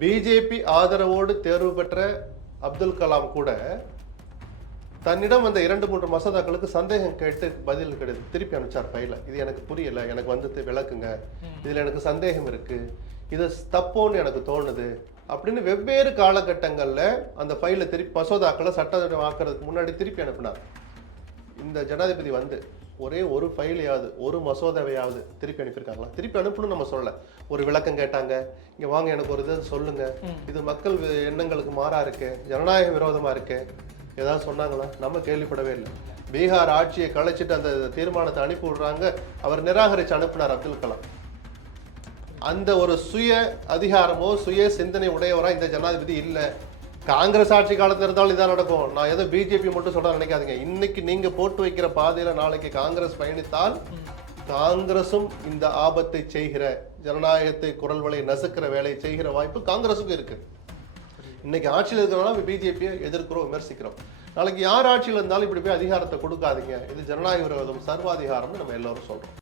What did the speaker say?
BJP ஆதரவோடு தேர்வு பெற்ற அப்துல் கலாம் கூட தன்னிடம் வந்த 2-3 மசோதாக்களுக்கு சந்தேகம் கேட்டு பதில் கிடையாது, திருப்பி அனுப்பிச்சார் ஃபைல. இது எனக்கு புரியல, எனக்கு வந்து விளக்குங்க, இதுல எனக்கு சந்தேகம் இருக்கு, இது தப்போன்னு எனக்கு தோணுது அப்படின்னு வெவ்வேறு காலகட்டங்கள்ல அந்த ஃபைல திருப்பி மசோதாக்களை சட்டம் ஆக்குறதுக்கு முன்னாடி திருப்பி அனுப்பினார். இந்த ஜனாதிபதி வந்து ஒரே ஒரு ஃபைலையாவது ஒரு மசோதாவையாவது திருப்பி அனுப்பியிருக்காங்களா? திருப்பி அனுப்பணும்னு நம்ம சொல்லல, ஒரு விளக்கம் கேட்டாங்க, இங்க வாங்க எனக்கு ஒரு இதை சொல்லுங்க, இது மக்கள் எண்ணங்களுக்கு மாறா இருக்கு, ஜனநாயக விரோதமா இருக்கு, ஏதாவது சொன்னாங்களா? நம்ம கேள்விப்படவே இல்லை. பீகார் ஆட்சியை கலைச்சிட்டு அந்த தீர்மானத்தை அனுப்பி விடுறாங்க, அவர் நிராகரிச்சு அனுப்பினார் அப்துல் கலாம். அந்த ஒரு சுய அதிகாரமோ சுய சிந்தனை உடையவரா இந்த ஜனாதிபதி இல்ல. காங்கிரஸ் ஆட்சி காலத்துல இருந்தாலும் இதான் நடக்கும். நான் ஏதோ பிஜேபி மட்டும் சொல்ற நினைக்காதீங்க. இன்னைக்கு நீங்க போட்டு வைக்கிற பாதையில நாளைக்கு காங்கிரஸ் பயணித்தால் காங்கிரசும் இந்த ஆபத்தை செய்கிற, ஜனநாயகத்தை குரல் வலை நசுக்கிற வேலையை செய்கிற வாய்ப்பு காங்கிரஸுக்கும் இருக்கு. இன்னைக்கு ஆட்சியில் இருக்கிறனால பிஜேபியை எதிர்க்கிறோம், விமர்சிக்கிறோம். நாளைக்கு யார் ஆட்சியில் இருந்தாலும் இப்படி போய் அதிகாரத்தை கொடுக்காதீங்க, இது ஜனநாயக விரோதம், சர்வாதிகாரம்னு நம்ம எல்லாரும் சொல்றோம்.